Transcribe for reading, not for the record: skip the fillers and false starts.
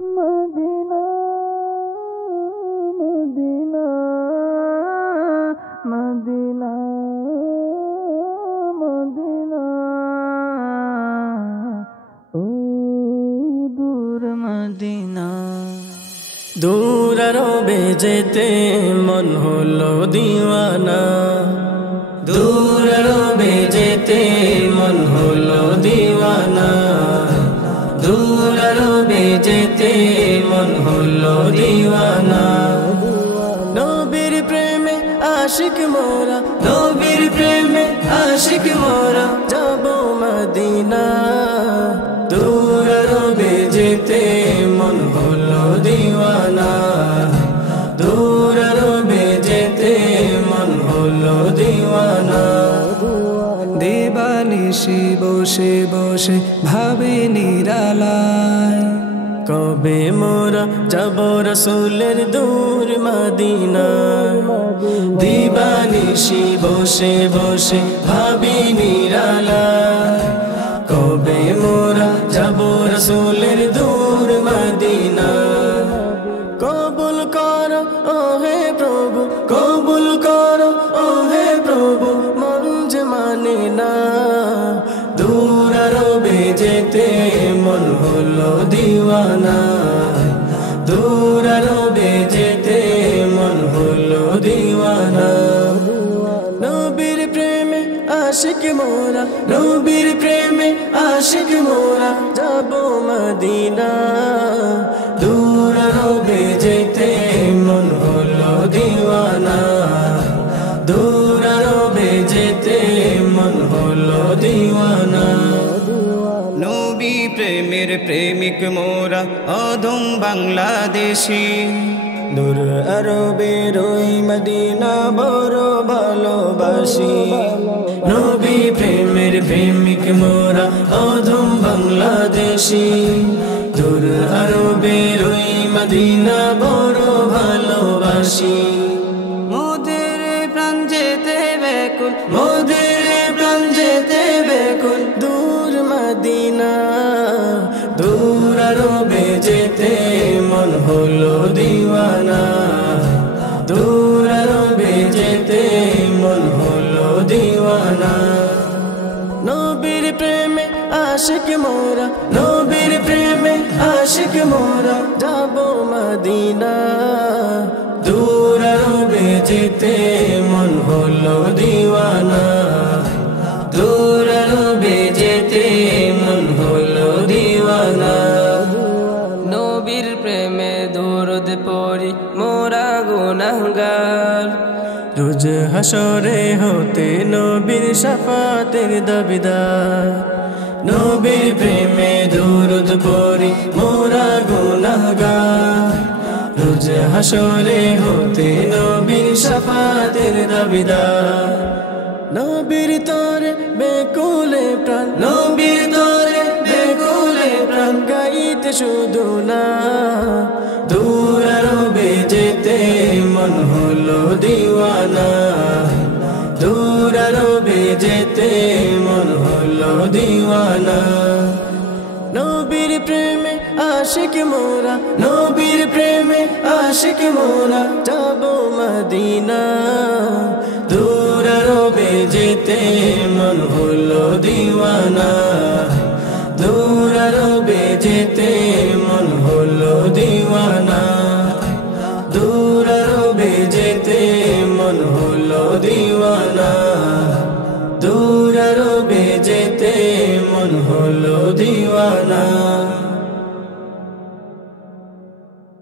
Medina Medina Medina Medina oh দূর Medina. দূর রবে যেতে মন হলো দিওয়ানা, দূর রবে যেতে মন হলো দিওয়ানা, দূর রবে যেতে মন হলো দিওয়ানা। নবীর প্রেমে আশিক মোরা, নবীর প্রেমে আশিক মোরা, যাব মদিনা। দূর রবে যেতে মন হলো দিওয়ানা, দূর রবে যেতে মন হলো দিওয়ানা। দিবানিশি বসে বসে ভাবে নিরালায়, কবে মোরা যাব রাসূলের দূর মদিনায়। দিবানিশি বসে বসে ভাবি নিরালায়, কবে মোরা যাব রাসূলের দূর মদিনায়। কবুল করো ও হে প্রভু, কবুল করো ও হে প্রভু, মন যে মানে না। দূর রবে যেতে মন হলো দিওয়ানা, দূর রবে যেতে মন হলো দিওয়ানা। নবীর প্রেমে আশিক মোরা, নবীর প্রেমে আশিক মোরা, যাব মদিনা। দূর রবে যেতে মন হলো দিওয়ানা, দূর রবে যেতে মন হলো দিওয়ানা। নবী প্রেমের প্রেমিক মোরা অধম বাংলাদেশী, দূর আরবের ওই মদিনা বড় ভালোবাসি। নবী প্রেমের প্রেমিক মোরা অধম বাংলাদেশি, দূর আরবের ওই মদিনা বড় ভালোবাসি। মোদের প্রাণ যেতে ব্যাকুল, মোদের প্রাণ যেতে ব্যাকুল, দূর মদিনা। দূর আরবে যেতে মন হলো দিওয়ানা, দূর আরবে যেতে মন হলো দিওয়ানা। নবীর প্রেমে আশিক মোরা, নবীর প্রেমে আশিক মোরা, যাব মদিনা। দূর আরবে যেতে মন হলো দিওয়ানা, দূর আরবে যেতে মন হলো দিওয়ানা। নবীর প্রেমে দরুদ পড়ি মোরা গুনাহগার, রোজ হাসরে হতে নবীর শাফাতের দাবিদার। নবীর প্রেমে দরুদ পড়ি মোরা গুনাহগার, রোজ হাসরে হতে নবীর শাফাতের দাবিদার। নবীর তরে বেকুলে প্রাণ, নবীর তরে বেকুলে প্রাণ, গাইতে শুধু না। দূর আরবে যেতে মন হলো দিওয়ানা, দূর আরবে যেতে মন হলো দিওয়ানা। নবীর প্রেমে আশিক মোরা, নবীর প্রেমে আশিক মোরা, যাব মদিনা। দূর আরবে যেতে মন হলো দিওয়ানা, দূর আরবে যেতে মন হলো দিওয়ানা, দূর আরবে যেতে মন হলো দিওয়ানা, দূর আরবে যেতে মন হলো দিওয়ানা।